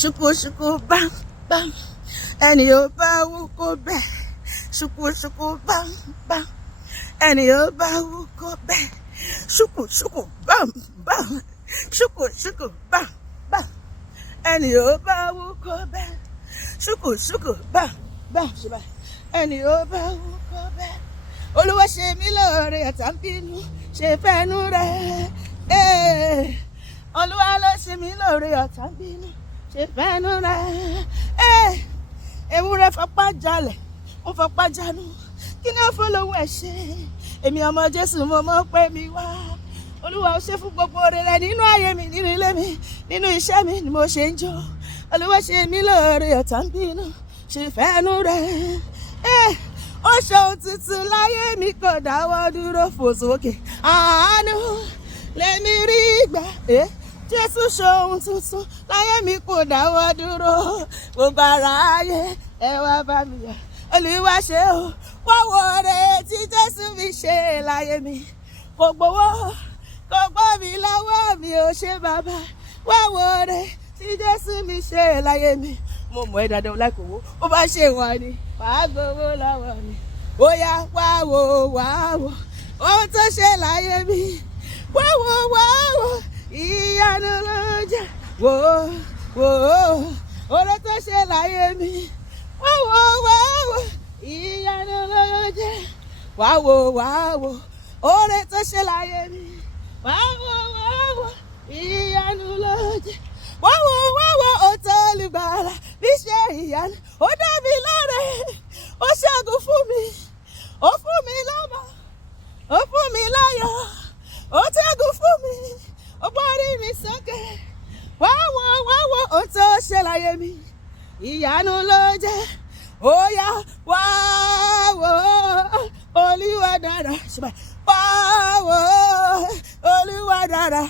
ṣùkú ṣùkú bam bam ẹni ò bá wú kó bẹ́ẹ̀ ṣùkú ṣùkú bam bam ẹni ò bá wú kó bẹ́ẹ̀ ṣùkú ṣùkú bam bam ṣùkú ṣùkú bam bam ẹni ò bá wú kó bẹ́ẹ̀ ṣùkú ṣùkú bam bam ṣe báyìí ẹni ò bá wú kó bẹ́ẹ̀. Olúwa ṣe mí lóore ọ̀tá ń bínú ṣe fẹ́nu rẹ̀. Olúwa ló ṣe mí lóore ọ̀tá ń bínú ṣe fẹ́nu rẹ̀. Ewúrẹ́ fapá jalẹ̀ wọ́n fapá jánu kí ni wọ́n fọlọ́wọ́ ẹ̀ ṣe. Èmi ọmọ Jésù mo mọ̀ pé mi wá. Olúwa ó ṣe fún gbogbo oore rẹ̀ nínú ayé mi nínú ilé mi nínú iṣẹ́ mi ni mo ṣe ń jó. Olúwa ṣe mí lóore ọ̀tá ń bínú ṣe fẹ́nu rẹ̀. Ó ṣe ohun tuntun láyé mi kò dáwọ́ dúró fò sókè. Àánú lèmi rí gbà. Jésù ṣe ohun tuntun láyé mi kò dáwọ́ dúró. Gbogbo ara ayé ẹ wá bá mi yọ̀. Olúwa ṣe o wá wo oore tí Jésù mi ṣe láyé mi. Kò gbowó kò gbọ́ mi lọ́wọ́ mi ò ṣe bàbá. Wá wo oore tí Jésù mi ṣe láyé mi. Mo mọ̀ ẹ́ dáadáa láìkò owó ó bá ṣe wọ́n ni wàá gbowó lọ́wọ́ mi. Ó yá wá wo ohun tó ṣe láyé mi. Wá wo ìyanu ló jẹ́. Wò ohun tó ṣe láyé mi. Wá wo ìyanu ló jẹ́. Wá wo ohun tó ṣe láyé mi. Wá wo ìyanu ló jẹ́. Wá wo òótọ́ olùgbàlà níṣẹ́ ìyanu. Ó dá mi láre, ó ṣẹ́gun fún mi, ó fún mi lọ́mọ, ó fún mi láyọ̀, ó ṣẹ́gun fún mi, ó gbórí mi sókè. Wá wo ohun tó ṣe láyé mi. Ìyanu ló jẹ́. Ó yá wá wo Olúwa dára. Wá wo Olúwa dára.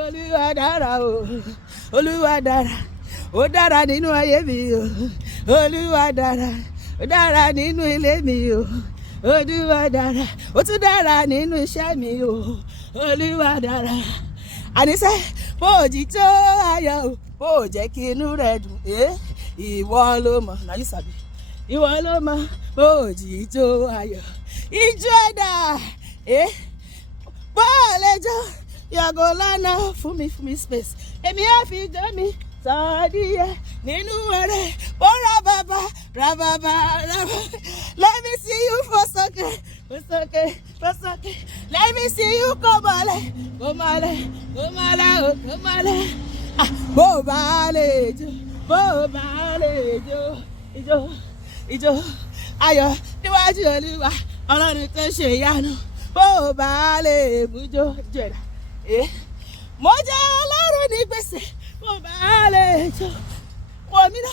Olúwa dára o. Olúwa dára. Ó dára nínú ayé mi o. Olúwa dára. Ó dára nínú ilé mi o. Olúwa dára. Ó tún dára nínú iṣẹ́ mi o. Olúwa dára. Àníṣe bó jí tó ayọ̀ o. Bó jẹ́ kí inú rẹ̀ dùn. Ìwọ ló mọ̀. Now you sabi. Ìwọ ló mọ̀. Bó jí tó ayọ̀. Ijó ẹ̀dá. Bó lè jọ. Yàgò lánàá fún mi space. Èmi á fi jẹ́ mi sọ́ọ́díyẹ nínú ẹ̀rẹ́. Ó rábàbà. Let me see you for sókè. Let me see you kó mọ́lẹ̀. Bó bá lè jó. Ijó. Ayọ̀ níwájú Olúwa. Ọlọ́run tó ṣe ìyanu. Bó bá lè mú jó ẹ̀dá. Mo jẹ́ Ọlọ́run ní gbèsè. Bó bá lè jó. Wòmínà.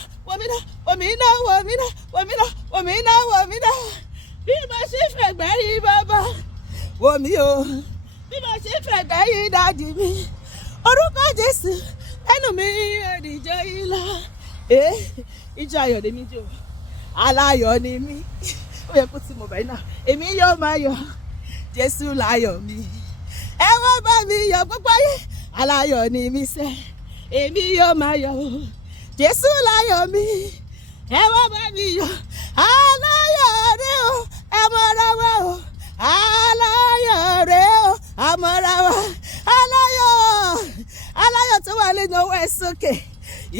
Bí mo ṣe fẹ̀gbẹ́ yí bàbá. Wò mí o. Bí mo ṣe fẹ̀gbẹ́ yí dádì mi. Orúkọ Jésù ẹnu mi òdìjọ́ yìí lọ. Ijó ayọ̀ ni mi jó. Aláyọ̀ ni mí. Ó yẹ kó tí mo báyìí náà. Èmi yóò máa yọ̀. Jésù láyọ̀ mi. Ẹ wá bá mi yọ̀ gbogbo ayé. Aláyọ̀ ni mí sẹ́. Èmi yóò máa yọ̀. Jésù láyọ̀ mi. Ẹ wá bá mi yọ̀. Aláyọ̀ rẹ o. Ẹ mọ́ra wa o. Aláyọ̀ rẹ o. A mọ́ra wa. Aláyọ̀ tó wà lẹ́nu ọwọ́ ẹ sókè.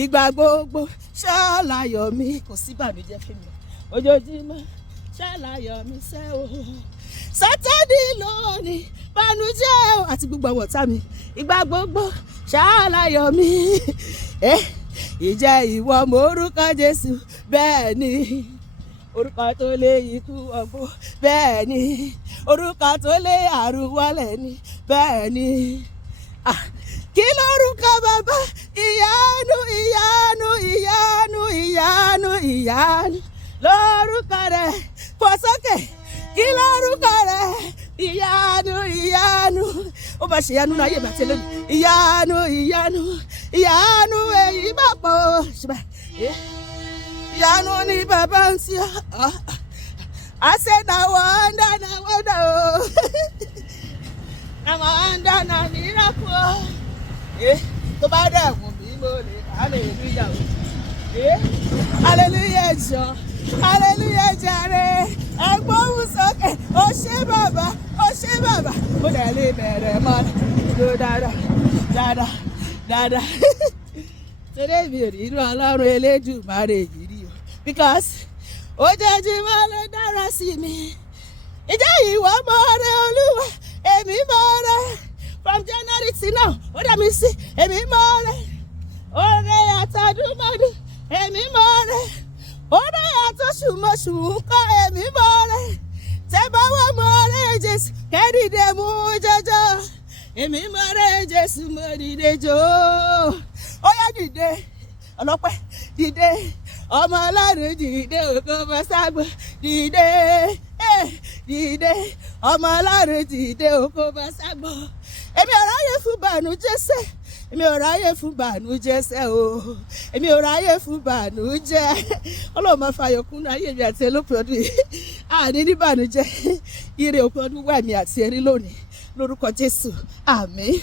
Ìgbà gbogbo ṣàlàyọ̀ mi. Kò sí ìbànújẹ́ fún mi. Ojoojúmọ́ ṣàlàyọ̀ mi sẹ́ o. Sátánì lónìí bànújẹ́ o àti gbogbo àwọn ọ̀tá mi. Ìgbà gbogbo ṣàlàyọ̀ mi. Ìjẹ́ ìwọ mọ orúkọ Jésù bẹ́ẹ̀ ni. Orúkọ tó lé ikú ọgbó bẹ́ẹ̀ ni. Orúkọ tó lé àrùn wọlé ni bẹ́ẹ̀ ni. Kí lórúkọ bàbá? Ìyanu lórúkọ rẹ̀. Fò sókè. Kí lórúkọ rẹ̀? Ìyanu. Ó bá ṣe ìyanu náà ayé bàtẹ́ lónìí. Ìyanu èyí bá pọ̀. Ìyanu ni bàbá ń ṣe. I said na wonder o. Na wonder na miracle. Tó bá dẹ̀ wù mí mo lè hallelujah hallelujah jọ hallelujah jàre ẹgbọ́n sókè ó ṣé bàbá mo dẹ̀ lè bẹ̀rẹ̀ mọ́ ló dáadáa today mi ò rí inú ọlọ́run elédùmarè yìí rí o because ojoojúmọ́ ló dára sí mi ìjẹ́ ìwọ mọ̀ rẹ olúwa èmi mọ̀ rẹ from January till now ó dá mi sí èmi mọ̀ rẹ oore àtàdúmọ̀dún èmi mọ̀ rẹ oore àtọ́sùmọ̀sù ńkọ́ èmi mọ̀ rẹ tẹ́bá wà mọ̀ rẹ Jésù kẹ́dìdé mú jọjọ èmi mọ̀ rẹ Jésù mo dìde jò ó yá dìde ọlọ́pẹ́ dìde ọmọ ọlọ́run dìde ògo bọ́ ságbó dìde ọmọ ọlọ́run dìde ògo bọ́ ságbó èmi ò ráyè fún bànújẹ́ sẹ́ èmi ò ráyè fún bànújẹ́ sẹ́ o èmi ò ráyè fún bànújẹ́ ọlọ́run máa fàyọ̀ kún ayé mi àti ẹlòpin ọdún yìí àní ní bànújẹ́ ire òpin ọdún wà mí àti ẹrí lónìí lórúkọ Jésù àmín.